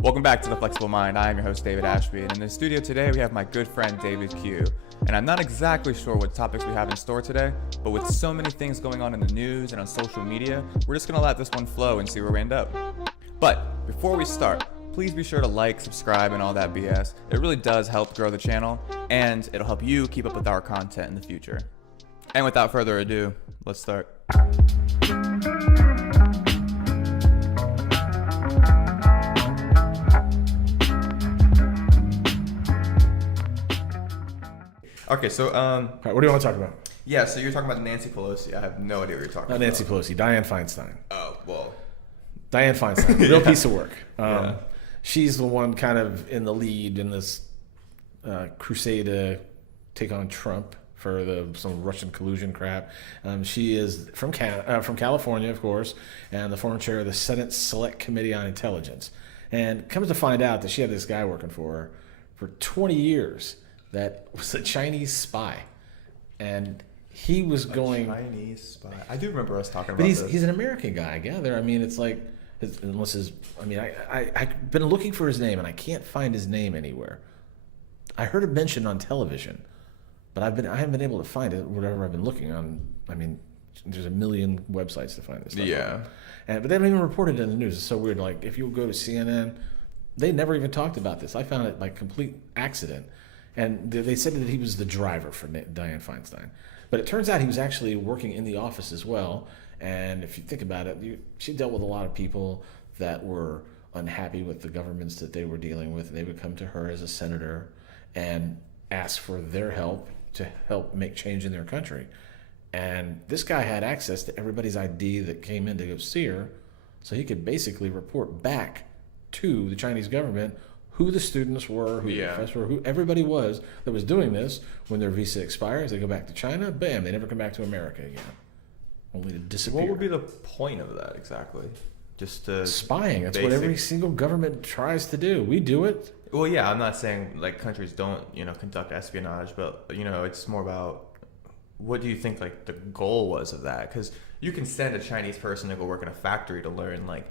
Welcome back to The Flexible Mind. I am your host, David Ashby, and in the studio today we have my good friend, David Q. And I'm not exactly sure what topics we have in store today, but with so many things going on in the news and on social media, we're just going to let this one flow and see where we end up. But before we start, please be sure to like, subscribe, and all that BS. It really does help grow the channel, and it'll help you keep up with our content in the future. And without further ado, let's start. Okay, so All right, what do you want to talk about? yeah, so you're talking about Nancy Pelosi. I have no idea what you're talking Not about. Nancy Pelosi, Dianne Feinstein. Oh, well. Dianne Feinstein, real Yeah. piece of work. Yeah. She's the one kind of in the lead in this crusade to take on Trump for some Russian collusion crap. She is from California, of course, and the former chair of the Senate Select Committee on Intelligence. And comes to find out that she had this guy working for her for 20 years that was a Chinese spy. And he was going... Chinese spy. I do remember us talking about But this. he's an American guy, I gather. I mean, it's like, I've been looking for his name and I can't find his name anywhere. I heard it mentioned on television, but I haven't been able to find it. Whatever I've been looking on, I mean, there's a million websites to find this stuff. Yeah. But they don't even report it in the news. It's so weird. Like if you go to CNN, they never even talked about this. I found it by complete accident. And they said that he was the driver for Dianne Feinstein. But it turns out he was actually working in the office as well. And if you think about it, she dealt with a lot of people that were unhappy with the governments that they were dealing with. They would come to her as a senator and ask for their help to help make change in their country. And this guy had access to everybody's ID that came in to go see her. So he could basically report back to the Chinese government who the students were, who the professors were, who everybody was that was doing this. When their visa expires, they go back to China, bam, they never come back to America again. Only to disappear. What would be the point of that exactly? Just to... Spying. That's what every single government tries to do. We do it. Well, yeah, I'm not saying like countries don't, conduct espionage, but, it's more about what do you think like the goal was of that? Because you can send a Chinese person to go work in a factory to learn like,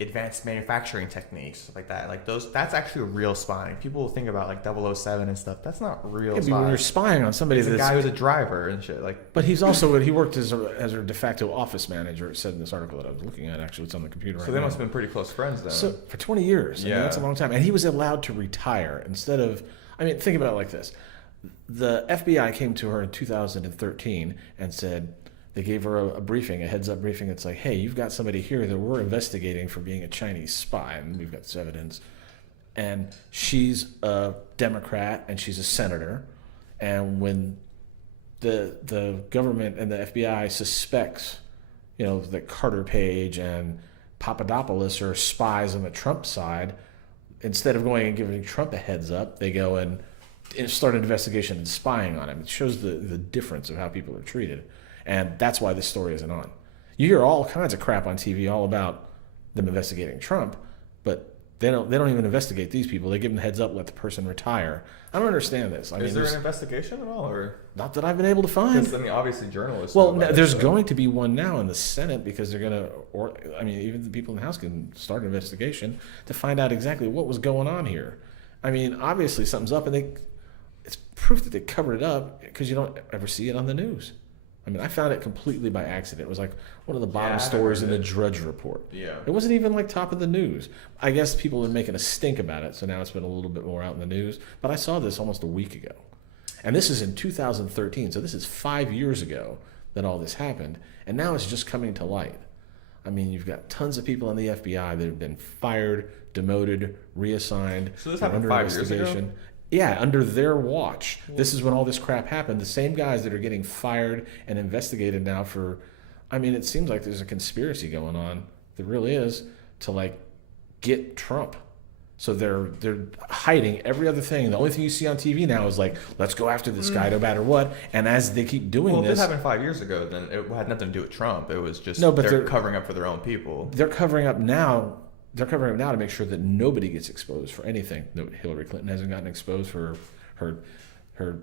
advanced manufacturing techniques, stuff like that. Like that's actually real spying. People will think about like 007 and stuff. That's not real spying. When you're spying on somebody, it's a guy who's a driver and shit. Like, but he's also he worked as a de facto office manager. It said in this article that I was looking at. Actually, it's on the computer. So they must have been pretty close friends then. So for 20 years, I mean, that's a long time. And he was allowed to retire instead of. I mean, think about it like this: the FBI came to her in 2013 and said. They gave her a briefing, a heads-up briefing. It's like, hey, you've got somebody here that we're investigating for being a Chinese spy, and we've got this evidence. And she's a Democrat, and she's a senator. And when the government and the FBI suspects, that Carter Page and Papadopoulos are spies on the Trump side, instead of going and giving Trump a heads-up, they go and start an investigation and spying on him. It shows the difference of how people are treated. And that's why this story isn't on. You hear all kinds of crap on TV all about them investigating Trump, but they don't even investigate these people. They give them the heads up, let the person retire. I don't understand this. Is there an investigation at all, or not that I've been able to find? Because obviously journalists. Well, there's going to be one now in the Senate because they're going to, even the people in the House can start an investigation to find out exactly what was going on here. I mean, obviously something's up, and it's proof that they covered it up because you don't ever see it on the news. I mean, I found it completely by accident. It was like one of the bottom stories in the Drudge Report. Yeah. It wasn't even like top of the news. I guess people are making a stink about it, so now it's been a little bit more out in the news. But I saw this almost a week ago. And this is in 2013, so this is 5 years ago that all this happened. And now it's just coming to light. I mean, you've got tons of people in the FBI that have been fired, demoted, reassigned. So this happened 5 years ago? Yeah, under their watch. This is when all this crap happened. The same guys that are getting fired and investigated now for, it seems like there's a conspiracy going on. There really is to get Trump. So they're hiding every other thing. The only thing you see on TV now is let's go after this guy no matter what. And as they keep doing this, if this happened 5 years ago, then it had nothing to do with Trump. It was just they're covering up for their own people. They're covering up now. They're covering up now to make sure that nobody gets exposed for anything. No, Hillary Clinton hasn't gotten exposed for her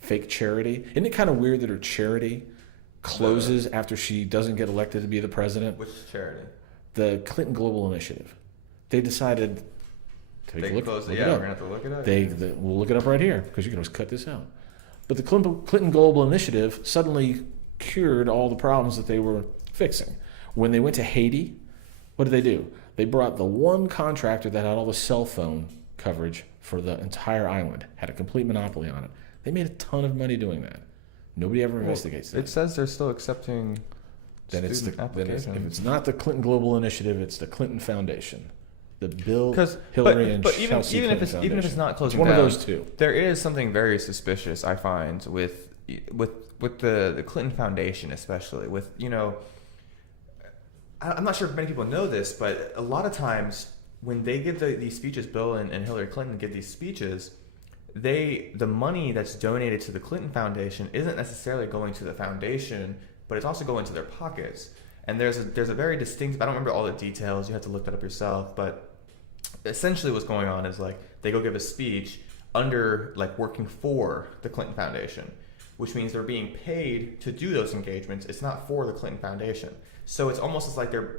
fake charity. Isn't it kind of weird that her charity closes after she doesn't get elected to be the president? Which charity? The Clinton Global Initiative. they decided to take a look. We're going to have to look it up. We'll look it up right here because you can always cut this out. But the Clinton Global Initiative suddenly cured all the problems that they were fixing. When they went to Haiti, what did they do? They brought the one contractor that had all the cell phone coverage for the entire island, had a complete monopoly on it. They made a ton of money doing that. Nobody ever investigates that. It says they're still accepting applications. If it's not the Clinton Global Initiative, it's the Clinton Foundation. The Bill, Hillary, and Chelsea even Clinton if Foundation. it's not closing it's one down, of those two. There is something very suspicious, I find, with the Clinton Foundation, especially with, I'm not sure if many people know this, but a lot of times when they give these speeches, Bill and Hillary Clinton give these speeches, the money that's donated to the Clinton Foundation isn't necessarily going to the foundation, but it's also going to their pockets. And there's a very distinct, I don't remember all the details, you have to look that up yourself, but essentially what's going on is like they go give a speech under like working for the Clinton Foundation, which means they're being paid to do those engagements. It's not for the Clinton Foundation. So it's almost as like they're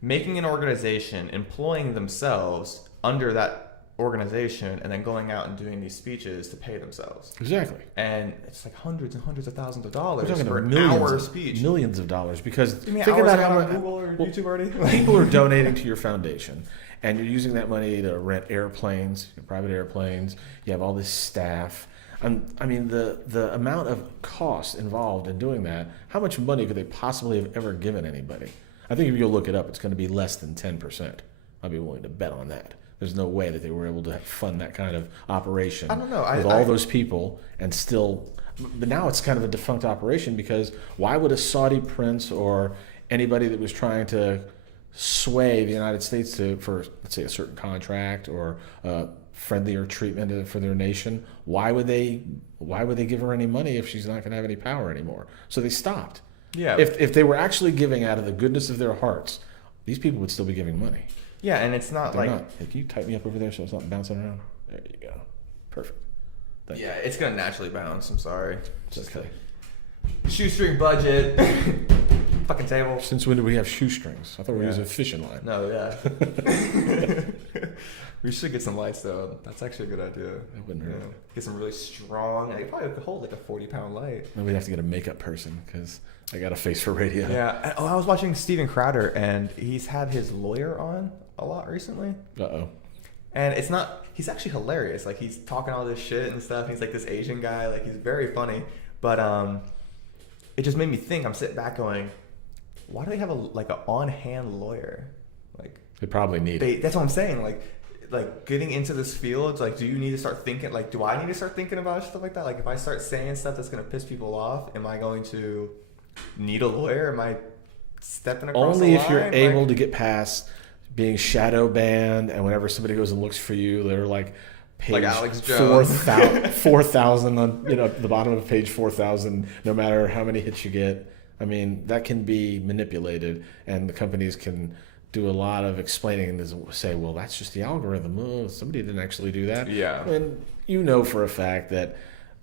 making an organization, employing themselves under that organization, and then going out and doing these speeches to pay themselves. Exactly. And it's like hundreds and hundreds of thousands of dollars for an millions, hour speech. Millions of dollars. Because think about how much Google or YouTube already. People are donating to your foundation, and you're using that money to rent airplanes, private airplanes. You have all this staff. I mean, the amount of cost involved in doing that, how much money could they possibly have ever given anybody? I think if you look it up, it's going to be less than 10%. I'd be willing to bet on that. There's no way that they were able to fund that kind of operation. I don't know. With all those people and still, but now it's kind of a defunct operation because why would a Saudi prince or anybody that was trying to sway the United States for, let's say, a certain contract or friendlier treatment for their nation, why would they give her any money if she's not going to have any power anymore? So they stopped. Yeah. If they were actually giving out of the goodness of their hearts, these people would still be giving money. Yeah, and it's not like... Hey, can you tighten me up over there so it's not bouncing around? There you go. Perfect. Thank you. It's going to naturally bounce. I'm sorry. Just okay. Shoestring budget. Fucking table. Since when did we have shoestrings? I thought we were using a fishing line. No, yeah. We should get some lights, though. That's actually a good idea. That wouldn't hurt. Get some really strong... They probably could hold like a 40-pound light. Then we'd have to get a makeup person because I got a face for radio. Yeah. I was watching Steven Crowder, and he's had his lawyer on a lot recently. Uh-oh. And it's not... He's actually hilarious. Like, he's talking all this shit and stuff. He's like this Asian guy. Like, he's very funny. But it just made me think. I'm sitting back going, why do they have an on-hand lawyer? Like, they probably need it. That's what I'm saying. Like getting into this field, like, do you need to start thinking, like, do I need to start thinking about stuff like that? Like, if I start saying stuff that's going to piss people off, am I going to need a lawyer? Am I stepping across Only the if line? you're able to get past being shadow banned, and whenever somebody goes and looks for you, they're like page like Alex Jones. 4,000 on the bottom of page 4,000, no matter how many hits you get. I mean, that can be manipulated, and the companies can do a lot of explaining and say, well, that's just the algorithm. Oh, somebody didn't actually do that. Yeah. And you know for a fact that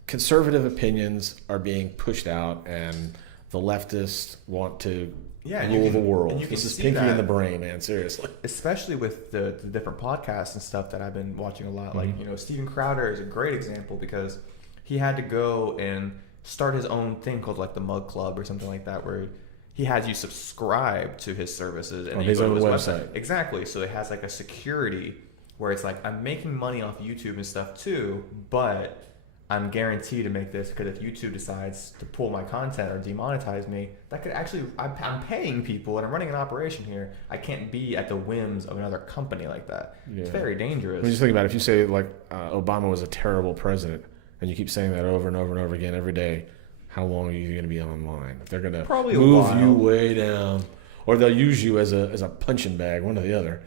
conservative opinions are being pushed out, and the leftists want to rule the world. This is Pinky in the Brain, man. Seriously. Especially with the different podcasts and stuff that I've been watching a lot. Like, Steven Crowder is a great example because he had to go and start his own thing called like the Mug Club or something like that, where he has you subscribe to his services and on his own website. Exactly. So it has like a security where it's like, I'm making money off YouTube and stuff too, but I'm guaranteed to make this because if YouTube decides to pull my content or demonetize me, that could actually, I'm paying people and I'm running an operation here. I can't be at the whims of another company like that. Yeah. It's very dangerous. I mean, just think about it. If you say like Obama was a terrible president and you keep saying that over and over and over again every day, how long are you going to be online? They're going to move you way down, or they'll use you as a punching bag, one or the other.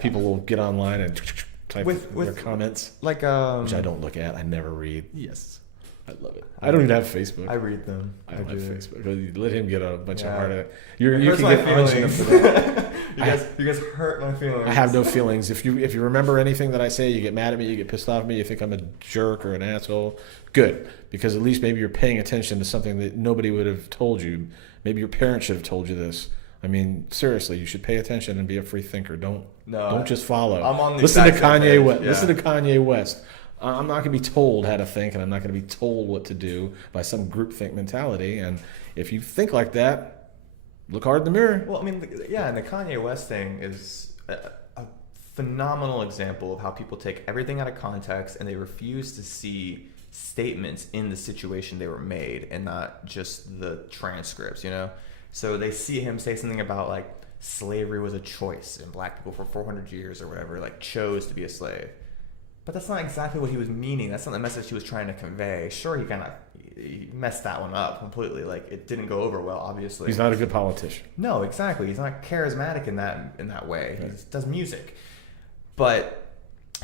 People will get online and type with their comments, like which I don't look at. I never read. Yes, I love it. I don't even have Facebook. I read them. I don't have Facebook. Let him get a bunch of heart. You can get feelings for that. you guys hurt my feelings. I have no feelings. If you remember anything that I say, you get mad at me, you get pissed off at me, you think I'm a jerk or an asshole. Good, because at least maybe you're paying attention to something that nobody would have told you. Maybe your parents should have told you this. I mean, seriously, you should pay attention and be a free thinker. Don't just follow. I'm on the Listen to exact same Kanye page, West. yeah. Listen to Kanye West. I'm not going to be told how to think, and I'm not going to be told what to do by some groupthink mentality. And if you think like that, look hard in the mirror. Well, I mean, and the Kanye West thing is a phenomenal example of how people take everything out of context and they refuse to see statements in the situation they were made and not just the transcripts, you know? So they see him say something about like slavery was a choice and black people for 400 years or whatever, like chose to be a slave. But that's not exactly what he was meaning. That's not the message he was trying to convey. Sure, he messed that one up completely. Like it didn't go over well, obviously. He's not a good politician. No, exactly. He's not charismatic in that way. Right. He does music. But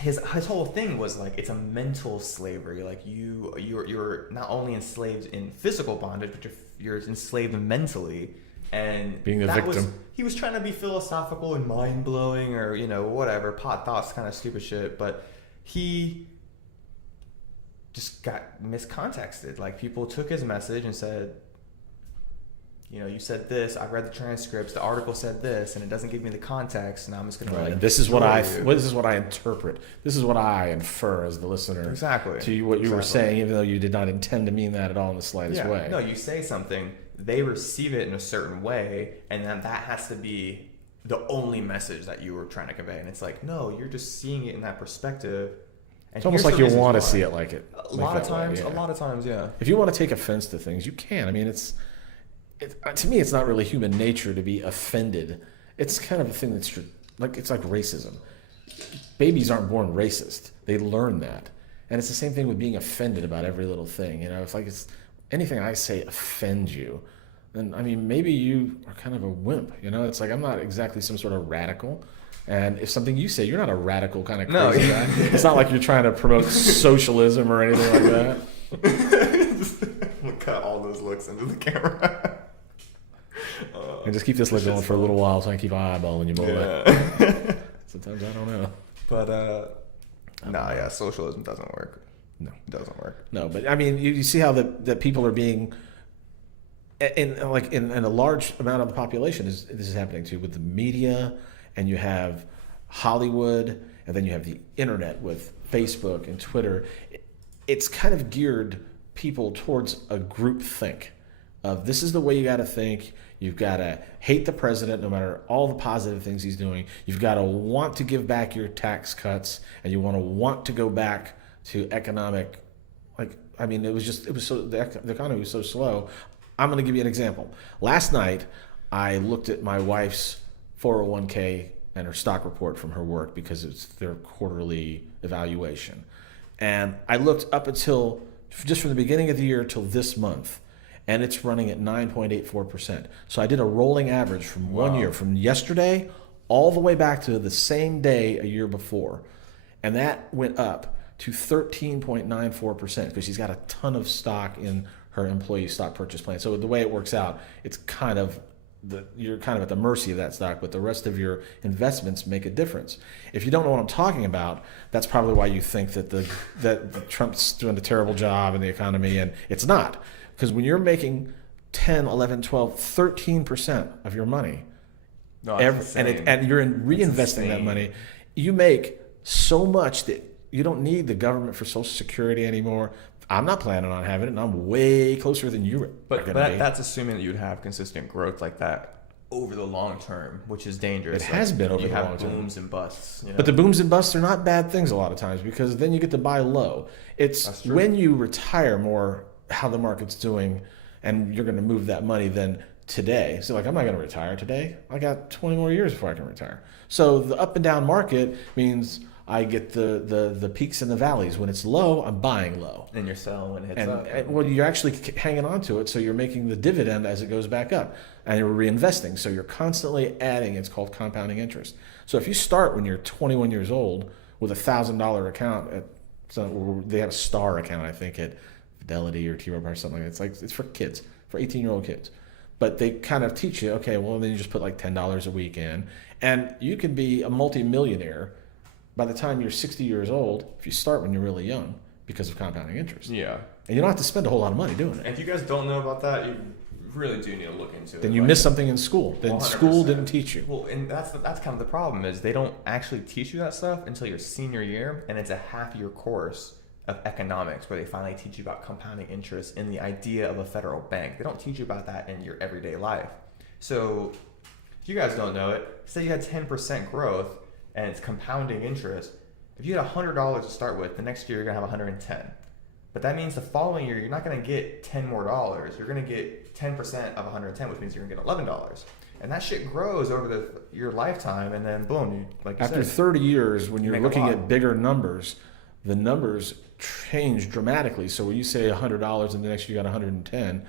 his whole thing was like it's a mental slavery. Like you're not only enslaved in physical bondage, but you're enslaved mentally. And being a victim. He was trying to be philosophical and mind blowing, or whatever pot thoughts, kind of stupid shit. But he just got miscontexted. Like people took his message and said, you said this. I read the transcripts. The article said this, and it doesn't give me the context. And I'm just gonna right. This is what I interpret. This is what I infer as the listener. Exactly. To what you were saying, even though you did not intend to mean that at all in the slightest way. No, you say something, they receive it in a certain way, and then that has to be the only message that you were trying to convey. And it's like, no, you're just seeing it in that perspective. And it's almost like you want to see it like it. A lot of times, yeah. If you want to take offense to things, you can. I mean, to me, it's not really human nature to be offended. It's kind of a thing that's it's like racism. Babies aren't born racist. They learn that. And it's the same thing with being offended about every little thing. It's anything I say offends you, then I mean, maybe you are kind of a wimp. It's like I'm not exactly some sort of radical. And if something you say, you're not a radical kind of crazy guy. It's not like you're trying to promote socialism or anything like that. I'm gonna cut all those looks into the camera. And just keep this look going for a little while so I can keep eyeballing you more. Sometimes I don't know. But socialism doesn't work. No, it doesn't work. No, but I mean, you see how the people are being, in a large amount of the population this is happening too with the media, and you have Hollywood, and then you have the internet with Facebook and Twitter. It's kind of geared people towards a group think of this is the way you got to think. You've got to hate the president no matter all the positive things he's doing. You've got to want to give back your tax cuts, and you want to go back to economic, the economy was so slow. I'm going to give you an example. Last night, I looked at my wife's 401k and her stock report from her work because it's their quarterly evaluation. And I looked up until, just from the beginning of the year till this month, and it's running at 9.84%. So I did a rolling average from 1 year, from yesterday all the way back to the same day a year before. And that went up to 13.94% because she's got a ton of stock in her employee stock purchase plan. So the way it works out, it's kind of you're kind of at the mercy of that stock, but the rest of your investments make a difference. If you don't know what I'm talking about, that's probably why you think that Trump's doing a terrible job in the economy, and it's not. Because when you're making 10, 11, 12, 13% of your money, and you're reinvesting that money, you make so much that you don't need the government for Social Security anymore. I'm not planning on having it, and I'm way closer than you are going to be. That's assuming that you'd have consistent growth like that over the long term, which is dangerous. It has been over the long term. You have booms and busts. But the booms and busts are not bad things a lot of times, because then you get to buy low. It's when you retire more how the market's doing, and you're going to move that money then today. So I'm not going to retire today. I got 20 more years before I can retire. So the up and down market means I get the peaks and the valleys. When it's low, I'm buying low. And you're selling when it hits up. And you're actually hanging on to it, so you're making the dividend as it goes back up. And you're reinvesting, so you're constantly adding. It's called compounding interest. So if you start when you're 21 years old with a $1,000 account, they have a star account, I think, at Fidelity or T-Rowe or something like that. It's for kids, for 18-year-old kids. But they kind of teach you, okay, well, then you just put like $10 a week in. And you can be a multimillionaire by the time you're 60 years old, if you start when you're really young, because of compounding interest. Yeah. And you don't have to spend a whole lot of money doing it. And if you guys don't know about that, you really do need to look into it. Then you missed something in school. Then 100%. School didn't teach you. Well, and that's kind of the problem is they don't actually teach you that stuff until your senior year, and it's a half-year course of economics where they finally teach you about compounding interest and the idea of a federal bank. They don't teach you about that in your everyday life. So if you guys don't know it, say you had 10% growth and it's compounding interest. If you had $100 to start with, the next year you're gonna have 110. But that means the following year you're not gonna get 10 more dollars. You're gonna get 10% of 110, which means you're gonna get $11. And that shit grows over your lifetime, and then boom, after 30 years, when you're looking at bigger numbers, the numbers change dramatically. So when you say $100 and the next year you got 110,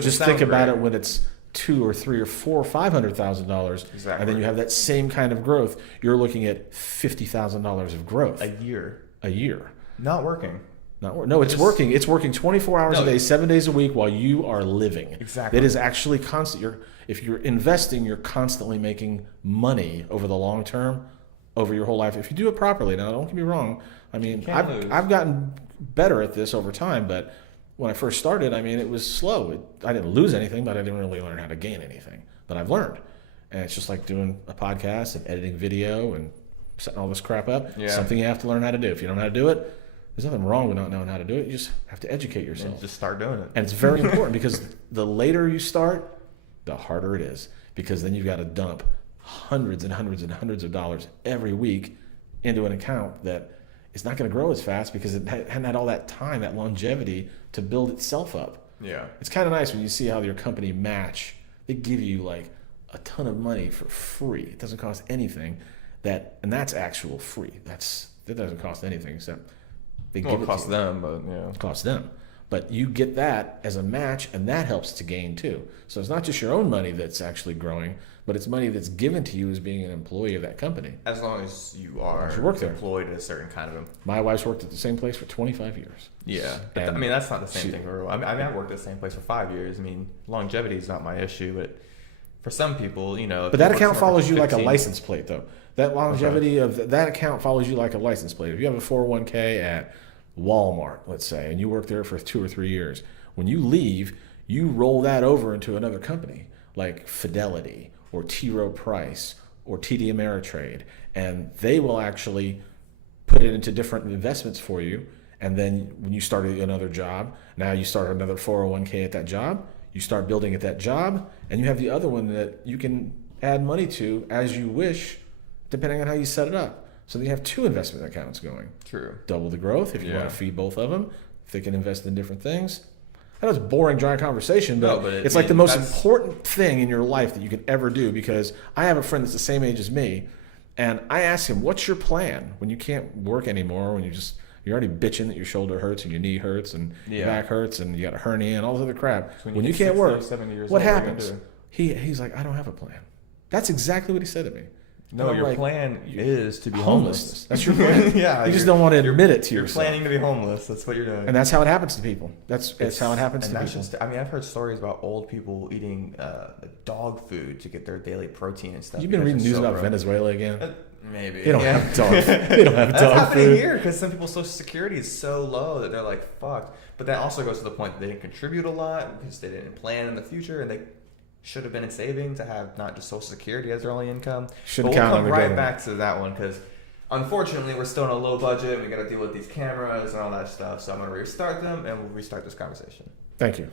just think about it when it's $2 or $3 or $4 or $500,000, exactly. And then you have that same kind of growth. You're looking at $50,000 of growth a year. Not working. No, it's working. It's working 24 hours a day, 7 days a week while you are living. Exactly. It is actually constant. If you're investing, you're constantly making money over the long term, over your whole life. If you do it properly. Now, don't get me wrong. I mean, I've gotten better at this over time, but when I first started, I mean, it was slow. I didn't lose anything, but I didn't really learn how to gain anything. But I've learned. And it's just like doing a podcast and editing video and setting all this crap up. Yeah. Something you have to learn how to do. If you don't know how to do it, there's nothing wrong with not knowing how to do it. You just have to educate yourself. And just start doing it. And it's very important because the later you start, the harder it is. Because then you've got to dump hundreds and hundreds and hundreds of dollars every week into an account that is not going to grow as fast because it hadn't had all that time, that longevity to build itself up. Yeah. It's kind of nice when you see how your company match. They give you like a ton of money for free. It doesn't cost anything. And that's actual free. That doesn't cost anything except they give it cost to them, but yeah. It costs them. But you get that as a match, and that helps to gain too. So it's not just your own money that's actually growing, but it's money that's given to you as being an employee of that company. As long as you are employed at a certain kind of... My wife's worked at the same place for 25 years. Yeah. But I mean, that's not the same thing for everyone. I mean, I've worked at the same place for 5 years. I mean, longevity is not my issue, but for some people, you know... But that account follows you like a license plate, though. That longevity of that account follows you like a license plate. If you have a 401k at Walmart, let's say, and you work there for 2 or 3 years, when you leave, you roll that over into another company like Fidelity or T. Rowe Price or TD Ameritrade, and they will actually put it into different investments for you. And then when you start another job, now you start another 401k at that job, you start building at that job, and you have the other one that you can add money to as you wish, depending on how you set it up. So then you have 2 investment accounts going. True. Double the growth if you want to feed both of them. If they can invest in different things. I know it's a boring, dry conversation, but it's like the most important thing in your life that you can ever do, because I have a friend that's the same age as me, and I ask him, what's your plan when you can't work anymore, when you're already bitching that your shoulder hurts and your knee hurts and your back hurts and you got a hernia and all this other crap. When you can't work, what happens? He's like, I don't have a plan. That's exactly what he said to me. No, your plan is to be homeless. That's your plan. Yeah, you just don't want to admit it to yourself. You're planning to be homeless. That's what you're doing. And that's how it happens to people. That's how it happens to people. I mean, I've heard stories about old people eating dog food to get their daily protein and stuff. You've been reading news about Venezuela again? Maybe. They don't have dog. They don't have That's dog happening food here because some people's social security is so low that they're like fucked. But that also goes to the point that they didn't contribute a lot because they didn't plan in the future, and they should have been in saving to have not just Social Security as their only income. Shouldn't but we'll count on come the right government. back to that one because unfortunately we're still on a low budget and we got to deal with these cameras and all that stuff. So I'm going to restart them and we'll restart this conversation. Thank you.